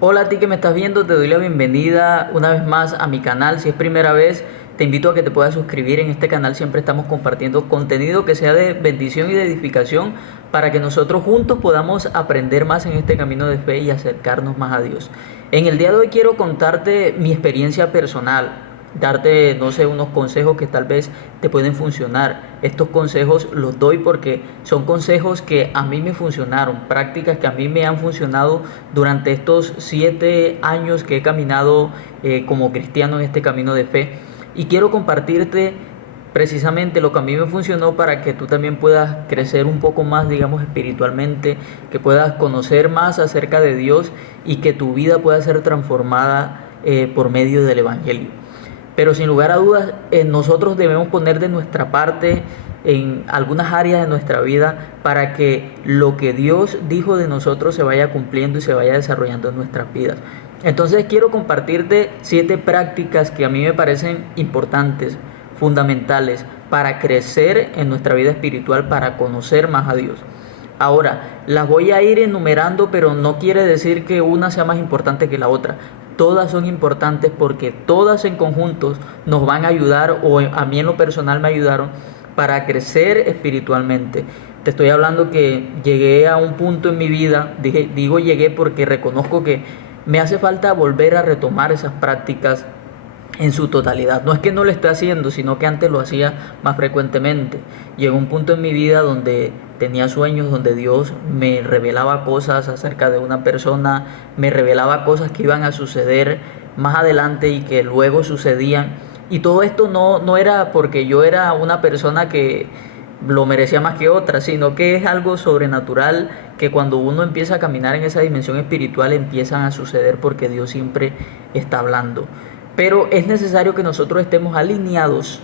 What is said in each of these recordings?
Hola a ti que me estás viendo, te doy la bienvenida una vez más a mi canal. Si es primera vez, te invito a que te puedas suscribir. En este canal siempre estamos compartiendo contenido que sea de bendición y de edificación para que nosotros juntos podamos aprender más en este camino de fe y acercarnos más a Dios. En el día de hoy quiero contarte mi experiencia personal, darte, no sé, unos consejos que tal vez te pueden funcionar. Estos consejos los doy porque son consejos que a mí me funcionaron, prácticas que a mí me han funcionado durante estos 7 años que he caminado como cristiano en este camino de fe. Y quiero compartirte precisamente lo que a mí me funcionó para que tú también puedas crecer un poco más, digamos, espiritualmente, que puedas conocer más acerca de Dios y que tu vida pueda ser transformada por medio del Evangelio. Pero sin lugar a dudas, nosotros debemos poner de nuestra parte en algunas áreas de nuestra vida para que lo que Dios dijo de nosotros se vaya cumpliendo y se vaya desarrollando en nuestras vidas. Entonces quiero compartirte 7 prácticas que a mí me parecen importantes, fundamentales, para crecer en nuestra vida espiritual, para conocer más a Dios. Ahora, las voy a ir enumerando, pero no quiere decir que una sea más importante que la otra. Todas son importantes porque todas en conjuntos nos van a ayudar, o a mí en lo personal me ayudaron para crecer espiritualmente. Te estoy hablando que llegué a un punto en mi vida, digo llegué porque reconozco que me hace falta volver a retomar esas prácticas en su totalidad. No es que no lo esté haciendo, sino que antes lo hacía más frecuentemente. Llegó un punto en mi vida donde tenía sueños, donde Dios me revelaba cosas acerca de una persona, me revelaba cosas que iban a suceder más adelante y que luego sucedían. Y todo esto no era porque yo era una persona que lo merecía más que otra, sino que es algo sobrenatural que cuando uno empieza a caminar en esa dimensión espiritual empiezan a suceder porque Dios siempre está hablando. Pero es necesario que nosotros estemos alineados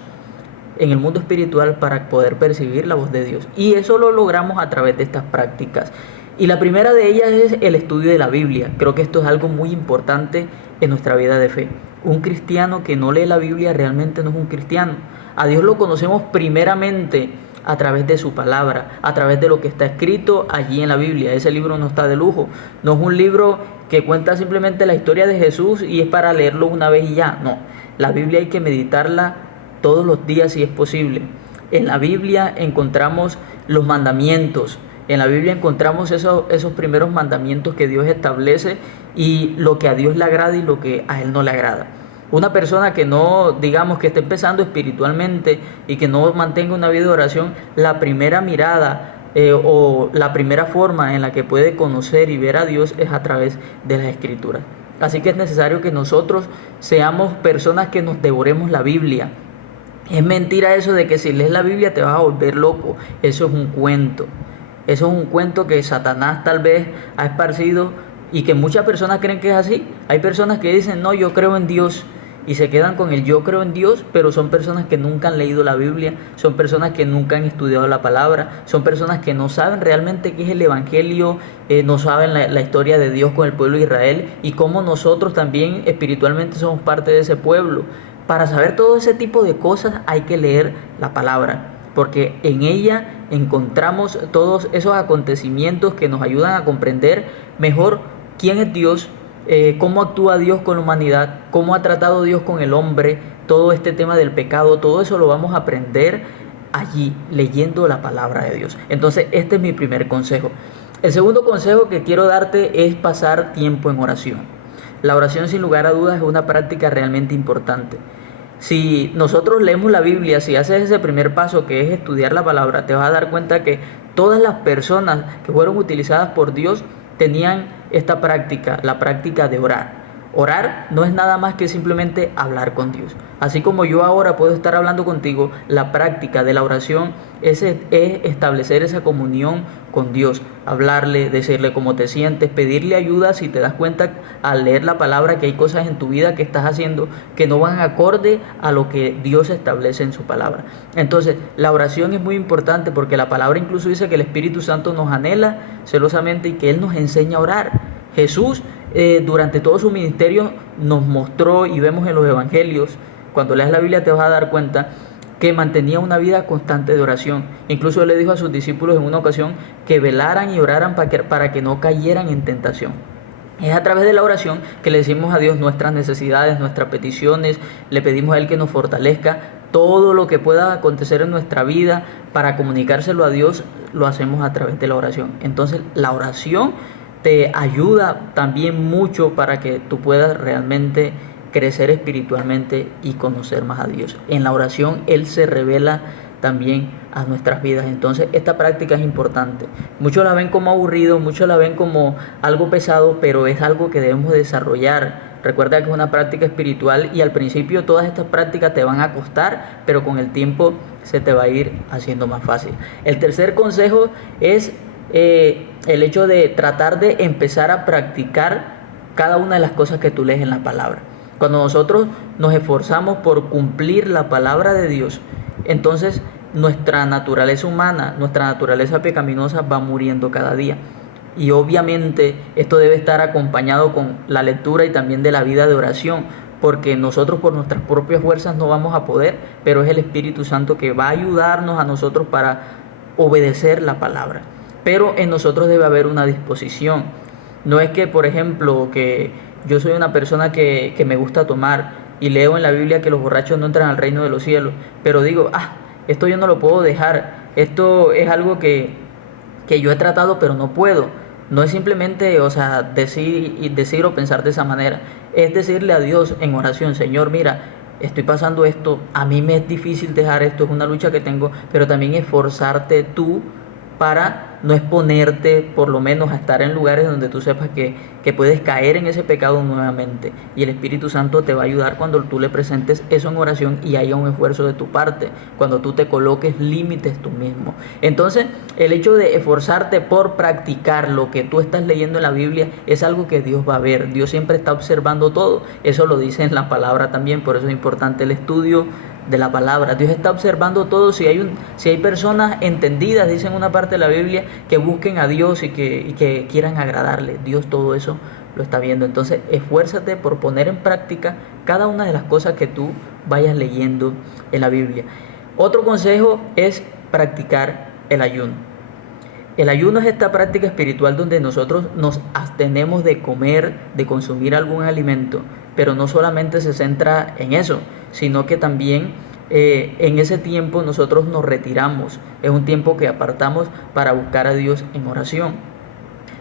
en el mundo espiritual para poder percibir la voz de Dios. Y eso lo logramos a través de estas prácticas. Y la primera de ellas es el estudio de la Biblia. Creo que esto es algo muy importante en nuestra vida de fe. Un cristiano que no lee la Biblia realmente no es un cristiano. A Dios lo conocemos primeramente a través de su palabra, a través de lo que está escrito allí en la Biblia. Ese libro no está de lujo, no es un libro que cuenta simplemente la historia de Jesús y es para leerlo una vez y ya. No, la Biblia hay que meditarla todos los días si es posible. En la Biblia encontramos los mandamientos, en la Biblia encontramos esos primeros mandamientos que Dios establece y lo que a Dios le agrada y lo que a Él no le agrada. Una persona que no, digamos, que esté empezando espiritualmente y que no mantenga una vida de oración, la primera mirada o la primera forma en la que puede conocer y ver a Dios es a través de las Escrituras. Así que es necesario que nosotros seamos personas que nos devoremos la Biblia. Es mentira eso de que si lees la Biblia te vas a volver loco. Eso es un cuento. Eso es un cuento que Satanás tal vez ha esparcido y que muchas personas creen que es así. Hay personas que dicen, no, yo creo en Dios y se quedan con el yo creo en Dios, pero son personas que nunca han leído la Biblia, son personas que nunca han estudiado la palabra, son personas que no saben realmente qué es el Evangelio, no saben la historia de Dios con el pueblo de Israel y cómo nosotros también espiritualmente somos parte de ese pueblo. Para saber todo ese tipo de cosas hay que leer la palabra, porque en ella encontramos todos esos acontecimientos que nos ayudan a comprender mejor quién es Dios, cómo actúa Dios con la humanidad, cómo ha tratado Dios con el hombre, todo este tema del pecado, todo eso lo vamos a aprender allí leyendo la palabra de Dios. Entonces, este es mi primer consejo. El segundo consejo que quiero darte es pasar tiempo en oración. La oración, sin lugar a dudas, es una práctica realmente importante. Si nosotros leemos la Biblia, si haces ese primer paso que es estudiar la palabra, te vas a dar cuenta que todas las personas que fueron utilizadas por Dios tenían esta práctica, la práctica de orar. Orar no es nada más que simplemente hablar con Dios. Así como yo ahora puedo estar hablando contigo, la práctica de la oración es establecer esa comunión con Dios, hablarle, decirle cómo te sientes, pedirle ayuda si te das cuenta al leer la palabra que hay cosas en tu vida que estás haciendo que no van acorde a lo que Dios establece en su palabra. Entonces, la oración es muy importante porque la palabra incluso dice que el Espíritu Santo nos anhela celosamente y que Él nos enseña a orar. Jesús durante todo su ministerio nos mostró y vemos en los evangelios, cuando leas la Biblia te vas a dar cuenta que mantenía una vida constante de oración. Incluso él le dijo a sus discípulos en una ocasión que velaran y oraran para que no cayeran en tentación. Es a través de la oración que le decimos a Dios nuestras necesidades, nuestras peticiones, le pedimos a Él que nos fortalezca. Todo lo que pueda acontecer en nuestra vida para comunicárselo a Dios, lo hacemos a través de la oración. Entonces, la oración te ayuda también mucho para que tú puedas realmente crecer espiritualmente y conocer más a Dios. En la oración Él se revela también a nuestras vidas. Entonces esta práctica es importante. Muchos la ven como aburrido, muchos la ven como algo pesado, pero es algo que debemos desarrollar. Recuerda que es una práctica espiritual y al principio todas estas prácticas te van a costar, pero con el tiempo se te va a ir haciendo más fácil. El tercer consejo es el hecho de tratar de empezar a practicar cada una de las cosas que tú lees en la palabra. Cuando nosotros nos esforzamos por cumplir la palabra de Dios, entonces nuestra naturaleza humana, nuestra naturaleza pecaminosa va muriendo cada día. Y obviamente esto debe estar acompañado con la lectura y también de la vida de oración, porque nosotros por nuestras propias fuerzas no vamos a poder, pero es el Espíritu Santo que va a ayudarnos a nosotros para obedecer la palabra. Pero en nosotros debe haber una disposición. No es que, por ejemplo, que yo soy una persona que me gusta tomar y leo en la Biblia que los borrachos no entran al reino de los cielos, pero digo, esto yo no lo puedo dejar, esto es algo que yo he tratado pero no puedo. No es simplemente, decir o pensar de esa manera, es decirle a Dios en oración, Señor, mira, estoy pasando esto, a mí me es difícil dejar esto, es una lucha que tengo, pero también esforzarte tú para no exponerte por lo menos a estar en lugares donde tú sepas que puedes caer en ese pecado nuevamente. Y el Espíritu Santo te va a ayudar cuando tú le presentes eso en oración y haya un esfuerzo de tu parte, cuando tú te coloques límites tú mismo. Entonces, el hecho de esforzarte por practicar lo que tú estás leyendo en la Biblia es algo que Dios va a ver. Dios siempre está observando todo. Eso lo dice en la palabra también, por eso es importante el estudio de la palabra. Dios está observando todo. Si hay personas entendidas, dice en una parte de la Biblia, que busquen a Dios y que quieran agradarle, Dios todo eso lo está viendo. Entonces esfuérzate por poner en práctica cada una de las cosas que tú vayas leyendo en la Biblia. Otro consejo es practicar el ayuno. El ayuno es esta práctica espiritual donde nosotros nos abstenemos de comer, de consumir algún alimento, pero no solamente se centra en eso, sino que también en ese tiempo nosotros nos retiramos. Es un tiempo que apartamos para buscar a Dios en oración.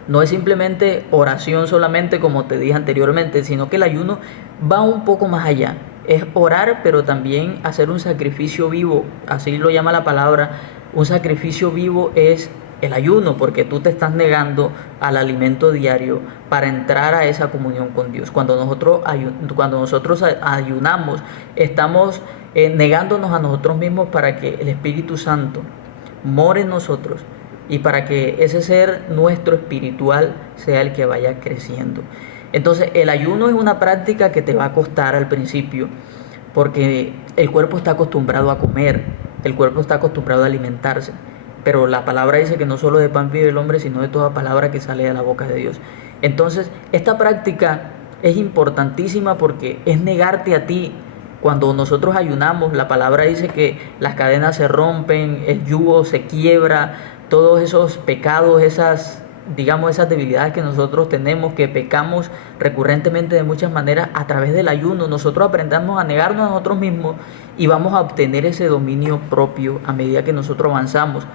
No es simplemente oración solamente como te dije anteriormente, sino que el ayuno va un poco más allá. Es orar, pero también hacer un sacrificio vivo, así lo llama la palabra. Un sacrificio vivo es el ayuno, porque tú te estás negando al alimento diario para entrar a esa comunión con Dios. Cuando nosotros ayunamos, estamos negándonos a nosotros mismos para que el Espíritu Santo more en nosotros y para que ese ser nuestro espiritual sea el que vaya creciendo. Entonces, el ayuno es una práctica que te va a costar al principio, porque el cuerpo está acostumbrado a comer, el cuerpo está acostumbrado a alimentarse. Pero la palabra dice que no solo de pan vive el hombre, sino de toda palabra que sale de la boca de Dios. Entonces, esta práctica es importantísima porque es negarte a ti. Cuando nosotros ayunamos, la palabra dice que las cadenas se rompen, el yugo se quiebra, todos esos pecados, esas debilidades que nosotros tenemos, que pecamos recurrentemente de muchas maneras a través del ayuno. Nosotros aprendamos a negarnos a nosotros mismos y vamos a obtener ese dominio propio a medida que nosotros avanzamos.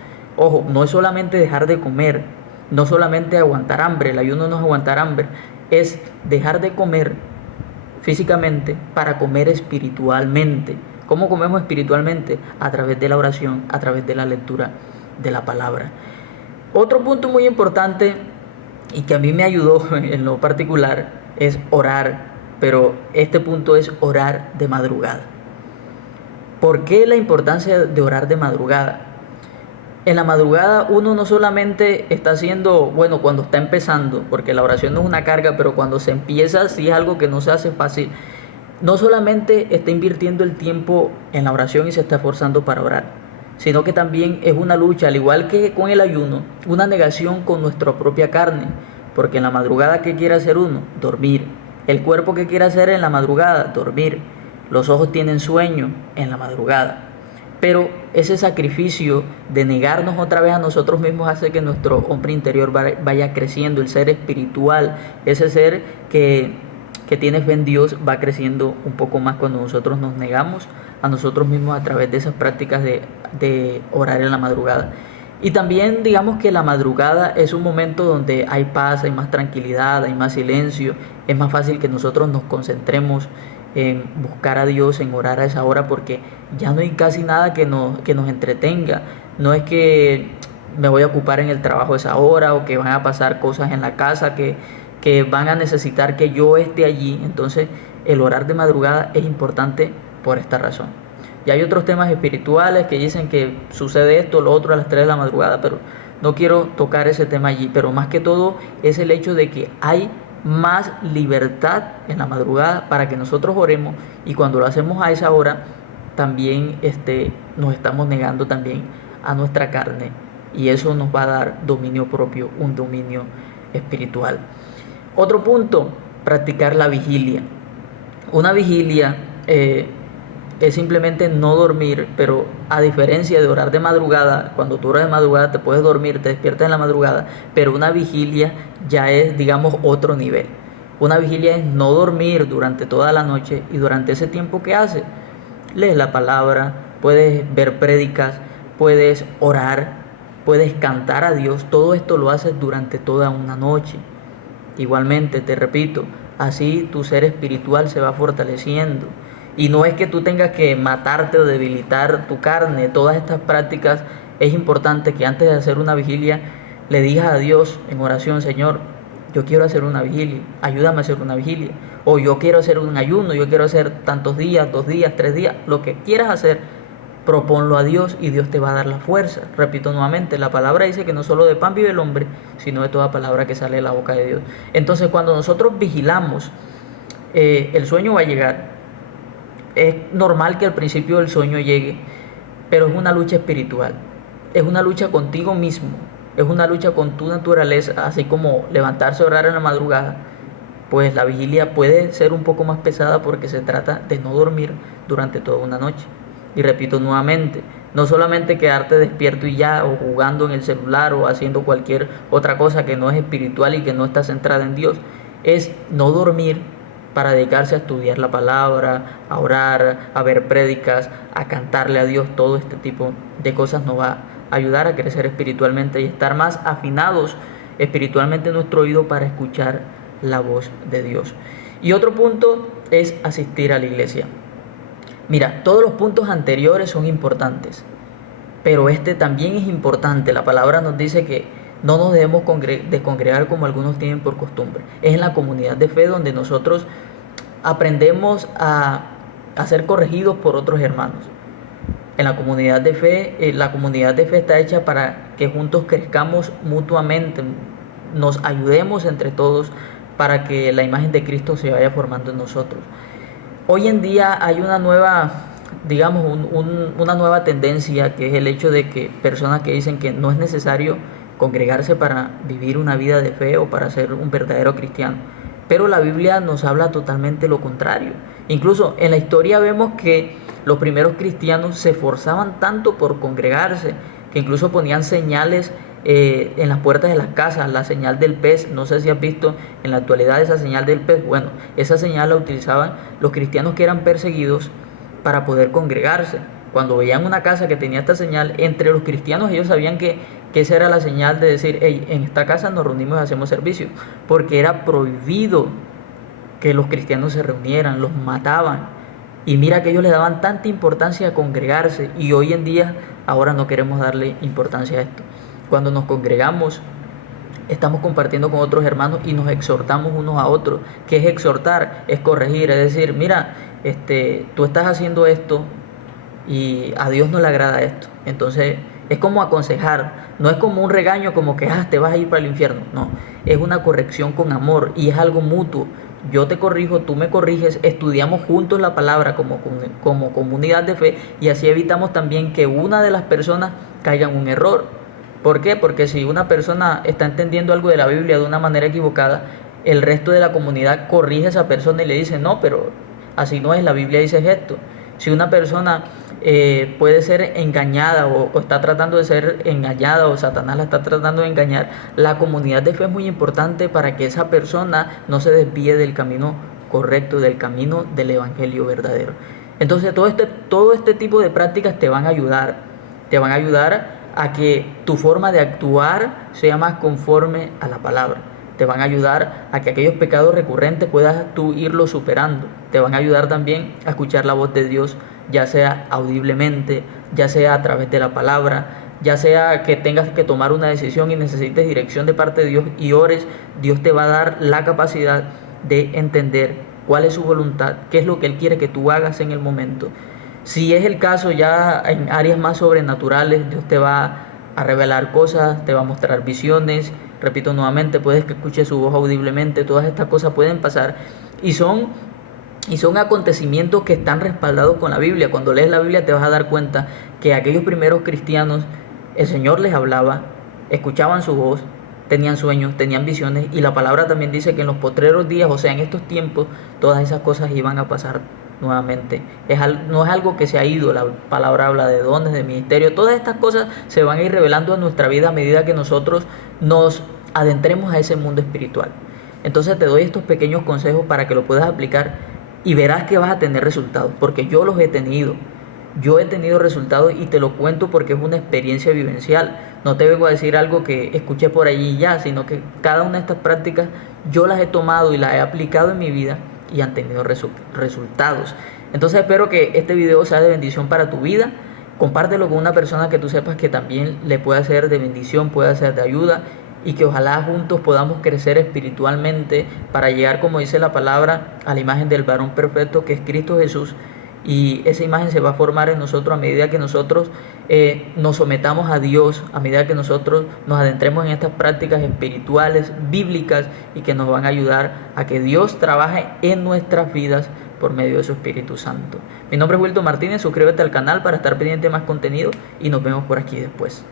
Ojo, no es solamente dejar de comer, no solamente aguantar hambre, el ayuno no es aguantar hambre, es dejar de comer físicamente para comer espiritualmente. ¿Cómo comemos espiritualmente? A través de la oración, a través de la lectura de la palabra. Otro punto muy importante y que a mí me ayudó en lo particular es orar, pero este punto es orar de madrugada. ¿Por qué la importancia de orar de madrugada? En la madrugada uno no solamente está haciendo, cuando está empezando, porque la oración no es una carga, pero cuando se empieza sí es algo que no se hace fácil. No solamente está invirtiendo el tiempo en la oración y se está esforzando para orar, sino que también es una lucha, al igual que con el ayuno, una negación con nuestra propia carne, porque en la madrugada, ¿qué quiere hacer uno? Dormir. El cuerpo, ¿qué quiere hacer en la madrugada? Dormir. Los ojos tienen sueño en la madrugada. Pero ese sacrificio de negarnos otra vez a nosotros mismos hace que nuestro hombre interior vaya creciendo, el ser espiritual, ese ser que tiene fe en Dios va creciendo un poco más cuando nosotros nos negamos a nosotros mismos a través de esas prácticas de orar en la madrugada. Y también digamos que la madrugada es un momento donde hay paz, hay más tranquilidad, hay más silencio, es más fácil que nosotros nos concentremos en buscar a Dios, en orar a esa hora, porque ya no hay casi nada que nos entretenga. No es que me voy a ocupar en el trabajo esa hora o que van a pasar cosas en la casa que van a necesitar que yo esté allí. Entonces el orar de madrugada es importante por esta razón. Y hay otros temas espirituales que dicen que sucede esto, lo otro a las 3 de la madrugada, pero no quiero tocar ese tema allí. Pero más que todo es el hecho de que hay más libertad en la madrugada para que nosotros oremos, y cuando lo hacemos a esa hora también nos estamos negando también a nuestra carne, y eso nos va a dar dominio propio, un dominio espiritual. Otro punto, practicar la vigilia. Una vigilia es simplemente no dormir, pero a diferencia de orar de madrugada, cuando tú oras de madrugada te puedes dormir, te despiertas en la madrugada, pero una vigilia ya es, digamos, otro nivel. Una vigilia es no dormir durante toda la noche, y durante ese tiempo que haces, lees la palabra, puedes ver prédicas, puedes orar, puedes cantar a Dios. Todo esto lo haces durante toda una noche. Igualmente, te repito, así tu ser espiritual se va fortaleciendo. Y no es que tú tengas que matarte o debilitar tu carne. Todas estas prácticas es importante que antes de hacer una vigilia le digas a Dios en oración: Señor, yo quiero hacer una vigilia, ayúdame a hacer una vigilia. O yo quiero hacer un ayuno, yo quiero hacer tantos días, 2 días, 3 días, lo que quieras hacer, proponlo a Dios y Dios te va a dar la fuerza. Repito nuevamente, la palabra dice que no solo de pan vive el hombre, sino de toda palabra que sale de la boca de Dios. Entonces, cuando nosotros vigilamos, el sueño va a llegar. Es normal que al principio el sueño llegue, pero es una lucha espiritual, es una lucha contigo mismo, es una lucha con tu naturaleza. Así como levantarse a orar en la madrugada, pues la vigilia puede ser un poco más pesada porque se trata de no dormir durante toda una noche. Y repito nuevamente, no solamente quedarte despierto y ya, o jugando en el celular o haciendo cualquier otra cosa que no es espiritual y que no está centrada en Dios, es no dormir para dedicarse a estudiar la palabra, a orar, a ver prédicas, a cantarle a Dios. Todo este tipo de cosas nos va a ayudar a crecer espiritualmente y estar más afinados espiritualmente en nuestro oído para escuchar la voz de Dios. Y otro punto es asistir a la iglesia. Mira, todos los puntos anteriores son importantes, pero este también es importante. La palabra nos dice que no nos debemos de congregar como algunos tienen por costumbre. Es en la comunidad de fe donde nosotros aprendemos a ser corregidos por otros hermanos. En la comunidad de fe está hecha para que juntos crezcamos mutuamente, nos ayudemos entre todos para que la imagen de Cristo se vaya formando en nosotros. Hoy en día hay una nueva, digamos, una nueva tendencia, que es el hecho de que personas que dicen que no es necesario congregarse para vivir una vida de fe o para ser un verdadero cristiano. Pero la Biblia nos habla totalmente lo contrario. Incluso en la historia vemos que los primeros cristianos se esforzaban tanto por congregarse, que incluso ponían señales en las puertas de las casas, la señal del pez. No sé si has visto en la actualidad esa señal del pez. Bueno, esa señal la utilizaban los cristianos que eran perseguidos para poder congregarse. Cuando veían una casa que tenía esta señal, entre los cristianos ellos sabían que esa era la señal de decir: hey, en esta casa nos reunimos y hacemos servicio, porque era prohibido que los cristianos se reunieran, los mataban. Y mira que ellos le daban tanta importancia a congregarse, y hoy en día ahora no queremos darle importancia a esto. Cuando nos congregamos, estamos compartiendo con otros hermanos y nos exhortamos unos a otros. ¿Qué es exhortar? Es corregir, es decir: mira, tú estás haciendo esto y a Dios no le agrada esto. Entonces es como aconsejar, no es como un regaño como que te vas a ir para el infierno. No, es una corrección con amor y es algo mutuo. Yo te corrijo, tú me corriges, estudiamos juntos la palabra como comunidad de fe, y así evitamos también que una de las personas caiga en un error. ¿Por qué? Porque si una persona está entendiendo algo de la Biblia de una manera equivocada, el resto de la comunidad corrige a esa persona y le dice: no, pero así no es, la Biblia dice esto. Si una persona puede ser engañada o está tratando de ser engañada o Satanás la está tratando de engañar, la comunidad de fe es muy importante para que esa persona no se desvíe del camino correcto, del camino del evangelio verdadero. Entonces todo este tipo de prácticas te van a ayudar a que tu forma de actuar sea más conforme a la palabra. Te van a ayudar a que aquellos pecados recurrentes puedas tú irlos superando. Te van a ayudar también a escuchar la voz de Dios, ya sea audiblemente, ya sea a través de la palabra, ya sea que tengas que tomar una decisión y necesites dirección de parte de Dios y ores. Dios te va a dar la capacidad de entender cuál es su voluntad, qué es lo que Él quiere que tú hagas en el momento. Si es el caso ya en áreas más sobrenaturales, Dios te va a revelar cosas, te va a mostrar visiones. Repito nuevamente, puedes que escuches su voz audiblemente, todas estas cosas pueden pasar y son acontecimientos que están respaldados con la Biblia. Cuando lees la Biblia te vas a dar cuenta que aquellos primeros cristianos, el Señor les hablaba, escuchaban su voz, tenían sueños, tenían visiones, y la palabra también dice que en los postreros días, o sea, en estos tiempos, todas esas cosas iban a pasar nuevamente. No es algo que se ha ido, la palabra habla de dones, de ministerio, todas estas cosas se van a ir revelando en nuestra vida a medida que nosotros nos adentremos a ese mundo espiritual. Entonces te doy estos pequeños consejos para que lo puedas aplicar y verás que vas a tener resultados, porque yo los he tenido. Yo he tenido resultados y te lo cuento porque es una experiencia vivencial. No te vengo a decir algo que escuché por allí y ya, sino que cada una de estas prácticas yo las he tomado y las he aplicado en mi vida y han tenido resultados. Entonces espero que este video sea de bendición para tu vida. Compártelo con una persona que tú sepas que también le pueda ser de bendición, pueda ser de ayuda, y que ojalá juntos podamos crecer espiritualmente para llegar, como dice la palabra, a la imagen del varón perfecto que es Cristo Jesús. Y esa imagen se va a formar en nosotros a medida que nosotros nos sometamos a Dios, a medida que nosotros nos adentremos en estas prácticas espirituales, bíblicas, y que nos van a ayudar a que Dios trabaje en nuestras vidas por medio de su Espíritu Santo. Mi nombre es Wilton Martínez, suscríbete al canal para estar pendiente de más contenido y nos vemos por aquí después.